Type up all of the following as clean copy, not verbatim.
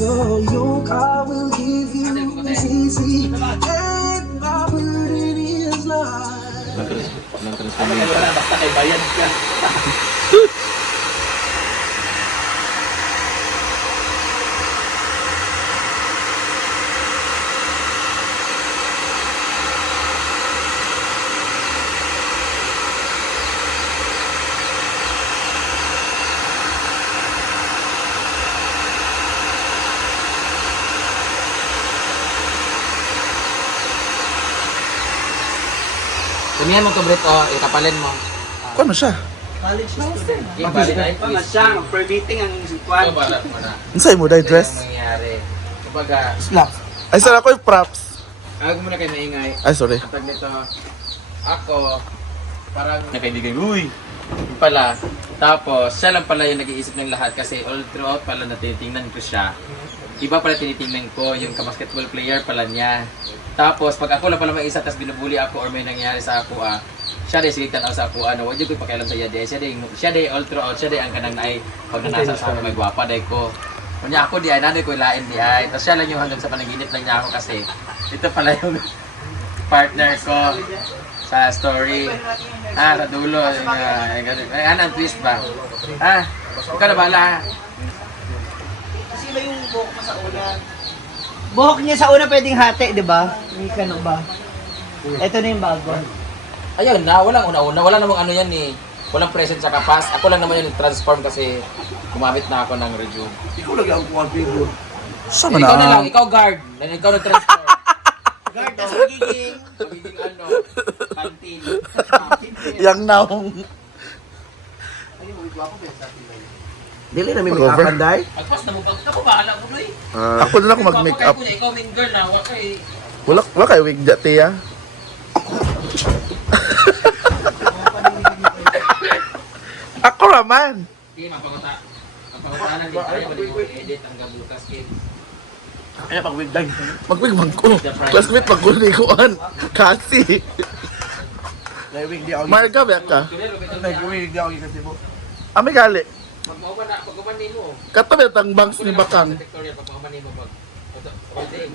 Your car will give you easy, and my burden is light. Basta kay bayad ka. Kunihan mo to, Brit, o, ikapalin mo. Ano siya? College student. Ibalik na Pa nga siya, permitting ang kwan. Ito, bala mo na. Unsay mo dai Ito dress? yung mangyari. Kumbaga, Slap. Ay sir, ako yung props. ayaw mo na kayo maingay. Ay sorry. Ang tag nito, ako, parang nakaibigan, uy, yun pala. Tapos, siya lang pala yung nag-iisip ng lahat kasi all throughout pala na tinitingnan ko siya. Iba pala tinitingnan ko, yung basketball player pala niya. Tapos, pag ako lang pala may isa, tapos binubuli ako or may nangyari sa ako, siya din sige tanaw sa ako, huwag niyo ko pakialam sa iya, siya din all throughout, siya din ang kanang naay, pag nanasa sa ako, may gwapa day ko. Kanya ako di ay, nanay ko ilain di ay, tapos siya lang yung hanggang sa panaginip lang niya ako kasi, ito pala yung partner ko sa story. Sa dulo, yung anong twist ba? Ikaw na bala. Sila yung buhok mo sa una. Buhok niya sa una pwedeng hati, di ba? May kano ba? Ito na yung bago. Ayun na, walang una-una, wala namang ano yan eh. Walang present sa kapas. Ako lang naman yung transform kasi gumamit na ako ng review. Ikaw lagi ang kuha video. Sa Ikaw na lang, na. ikaw guard. Ikaw nag-transform. Guard na magiging. Magiging ano, kantin. Yang naong. Dili na may Mag-over. make-upan, day. Agpas na mo, pagka po bahala ko eh. Ako na lang ako mag-make up. Ikaw main girl na, wala kay... Wala kayo wig dati ya. Ako naman. Sige, mapangata. Mapangatanan din tayo, balik mo edit ang gabutas kid. Ano pag wig day? Magwig magko. Classmate magkulikuan. Kasi. Wig di ako. Marga ba ka? Wig di ako kasi mo. Ami gali. Pagkuman nimo. Kato ba tang bangs ni Bakang? Pagkuman nimo pag... All day,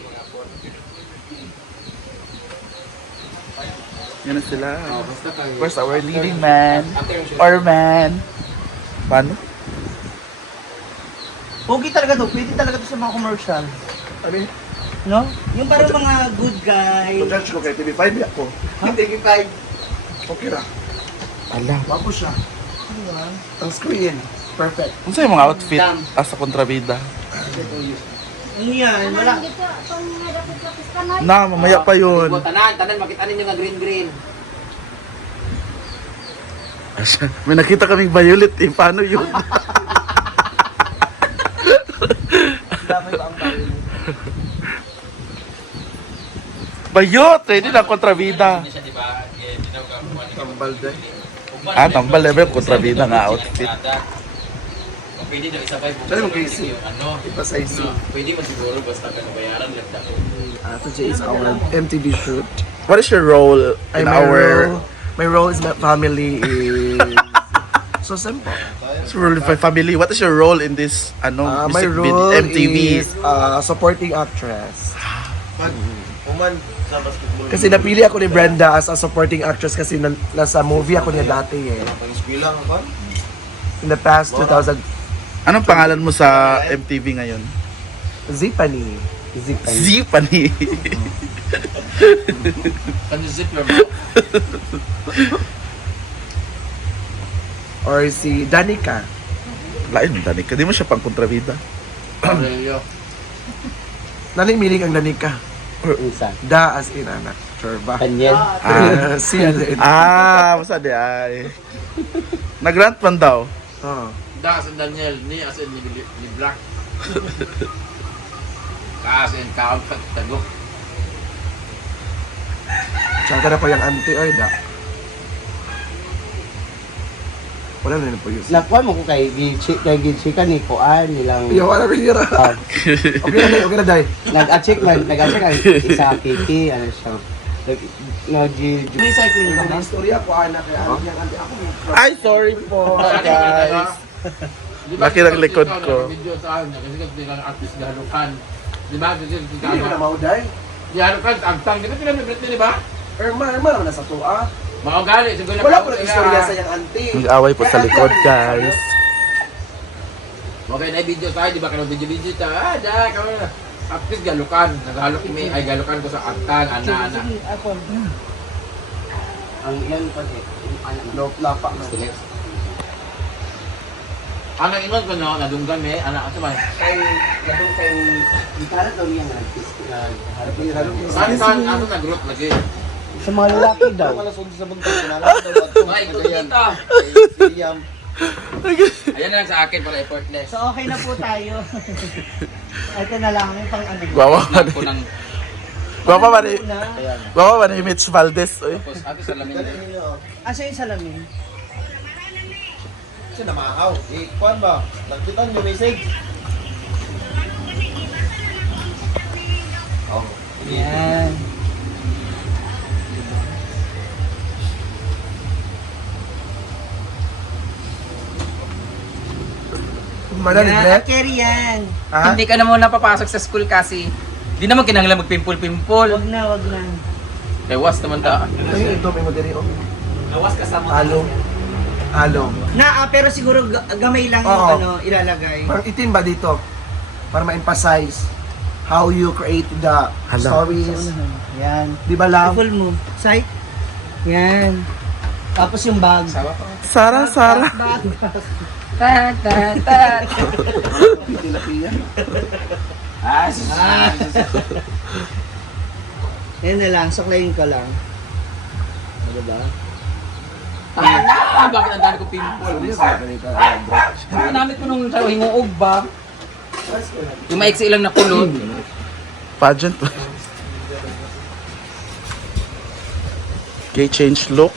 mga apon. Yan na sila. Basta kayo. Where's our leading man? Or man? Paano? Pogi talaga to. Pwede talaga to sa mga commercial. Ano yun? No? Yung parang mga good guy. Pag-judge ko kay TV5 ako. Hindi kita. Okay ra. Ala. Bago siya. Ang screen. Perfect. Ano sa'yo mga outfit as a kontrabida? Ano yan? Wala. Na, mamaya pa yun. Tanan, makita ninyo nga green. Asya, may nakita kaming violet eh. Paano yun? Dami ba ang bago? Bayot! Hindi na kontrabida. Hindi siya, di ba? Tambal day. Tambal level kontrabida nga outfit. Pwede daw isabay mo. Saan yung casing? Ano? Iba sa isi. Pwede man siguro basta ka nabayaran lang ako. Today is our MTV shoot. What is your role in our... My role is my family is so simple. Role of my family? What is your role in this My music role video, MTV? is supporting actress. Kasi napili ako ni Brenda as a supporting actress kasi nasa movie ako niya dati eh. In the past 2000 Anong pangalan mo sa MTV ngayon? Zipani. Zipani. Can you zip your mouth? Or si Danica. Lain, Danica. Di mo siya pang kontrabida. Aurelio. Naling miling ang Danica. Or Da as in anak. Sure ba? Daniel. Si as in. masa di ay. Nag-rant man daw. Oh. Da as in Daniel, ni as in ni Black. Ka as in kaon tagok. Tsaka na po yung auntie oy da. Wala na po yun. Nakuha mo ko kay Gichi ka ni Kuan nilang Yo, wala rin yun. Okay na, day. nag-check ang isa Kiki ano siya. Recycling ka na. Istorya ko, anak. Kaya yung auntie ako. Ay, sorry po, guys. Di ba, Laki ng likod ikaw, ko. naka-video sa akin, kasi kasi lang artist galukan. Di ba? Kasi Hindi mo na mauday. galukan, agtang. Di ba tinamibrit niya, di ba? Erma naman nasa tuwa. Mga ugali, siguro Wala po na istorya sa yung auntie. Nag-away po sa likod, guys. Okay, na-video tayo, di ba? Kaya video tayo. Da, kami na. Artist galukan. Naghalok kami, ay galukan ko sa agtang, ana. Ang yan pa no plapa na. Ang ingon ko no, nadunggan me, anak ato ba? Kay ladong kay gitara daw niya nga artist na harap ni harap. Saan ato na group lagi? Sa mga lalaki daw. Wala sundo sa buntag kinala daw. Ay, ito dito. William. Ayan na lang sa akin para effortless. So okay na po tayo. Ito na lang yung pang ano. Guwawa pa Ko ni. ng Guwawa pa ni. Na, Guwawa pa ni Mitch Valdez. Uy. tapos ato sa lamin. asa yung salamin? Siya na maahaw. Kuan ba? Nagkitan yung message. Oh. Yan. Yan, carry yan. Hindi ka na muna papasok sa school kasi di naman kinanglan magpimpol-pimpol. Wag na, wag na. Tewas naman ta. Ito may moderi oh. Nawas kasama. Halo. Halo. Pero siguro gamay lang yung Oo. ano, ilalagay. Parang itim ba dito? Para ma-emphasize how you create the Hala. stories. Yan. Di ba lang? Full mo. Sight. Yan. Tapos yung bag. Sara, Sara. Bag. Tilapia. Ah, Yan na lang, suklayin ko lang. Ano ba? bakit ang dami ko pimpol? Namit ko nung sa hinguog ba? Yung maiksi lang na kulot. Pageant. Okay, change look.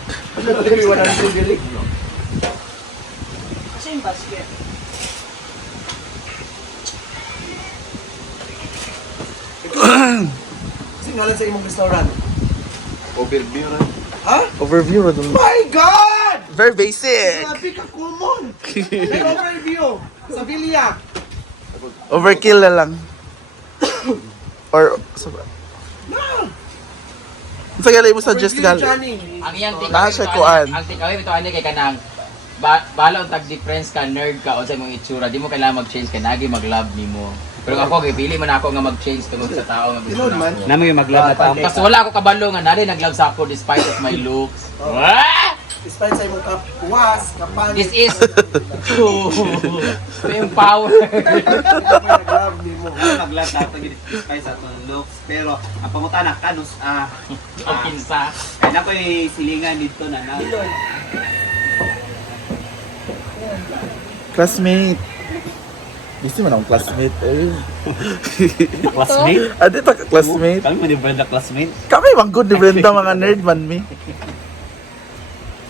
Kasi yung basket. Singalan sa imong restaurant. Overview na. Ha? Overview. My God! Very basic. Sabi ka common. May overview. Sa Villa. Overkill na lang. Or, sa galay mo suggest gali. Ang iyang take Nasa kuan. Ang take away ito ani kay kanang bala untag difference ka nerd ka unsa imong itsura di mo kailangan mag-change kay nagi mag-love nimo. Pero ako gipili man ako nga mag-change tungod sa tao nga gusto Tinod man. nako. Namo yung mag-love na tao. Kasi wala ako kabalo nga nari nag-love sa ako despite of my looks. Wah! Despite sa imong kapuwas, kapan. This is yung power. Nag-love ni mo. Mag-love sa atong despite sa atong looks pero ang pangutana kanus Ang kinsa. kaya ko silingan dito na na Classmate. Busy man akong classmate. Eh. classmate Ah, dito ka classmate. kami man yung Brenda classmate Kami mang good ni Brenda, mga nerd man mi.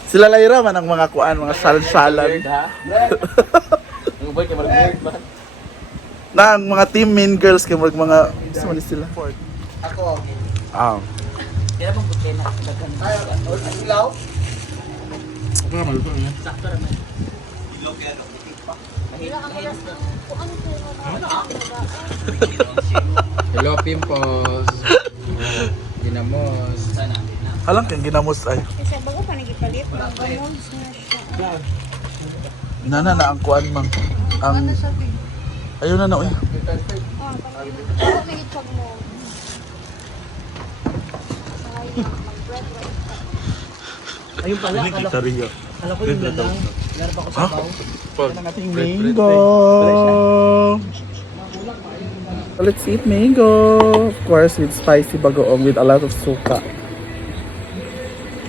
Sila Lyra man ang mga kuan, mga sal-salan. Ang boy kay mag-nerd ba? Na ang mga team main girls kay mga sumali sila. Ako. Ah. Kaya bang buti na. Ay, ilaw. Hello pimples. Ginamos. Halang kang ginamos ay. Kasi bago pa nagipalit, mag-moms na siya. Nana na ang kuan mang. Ang Sabi, ayun na uy. ako nagitsag mo. Mag-bread rice. Ayun pala, akala ko yung lang. Meron pa ako sa baw. Mango. Let's eat mango. Of course, with spicy bagoong with a lot of suka.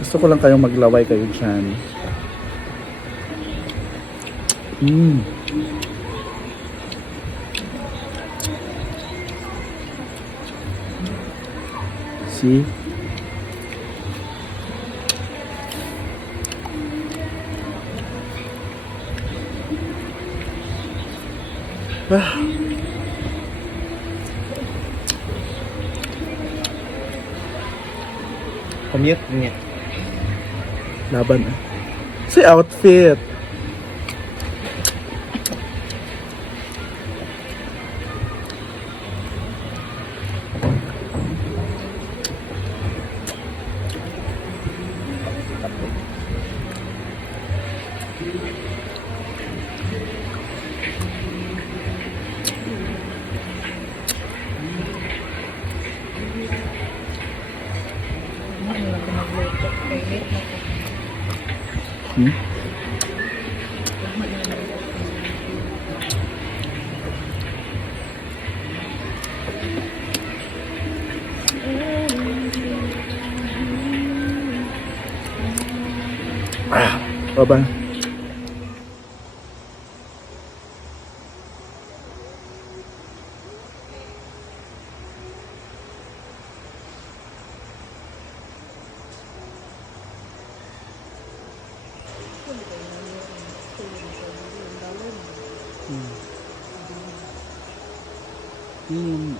Gusto ko lang kayong maglaway kayo dyan. See? commute niya Laban ah. Si outfit. Hmm? Bye-bye. Hmm.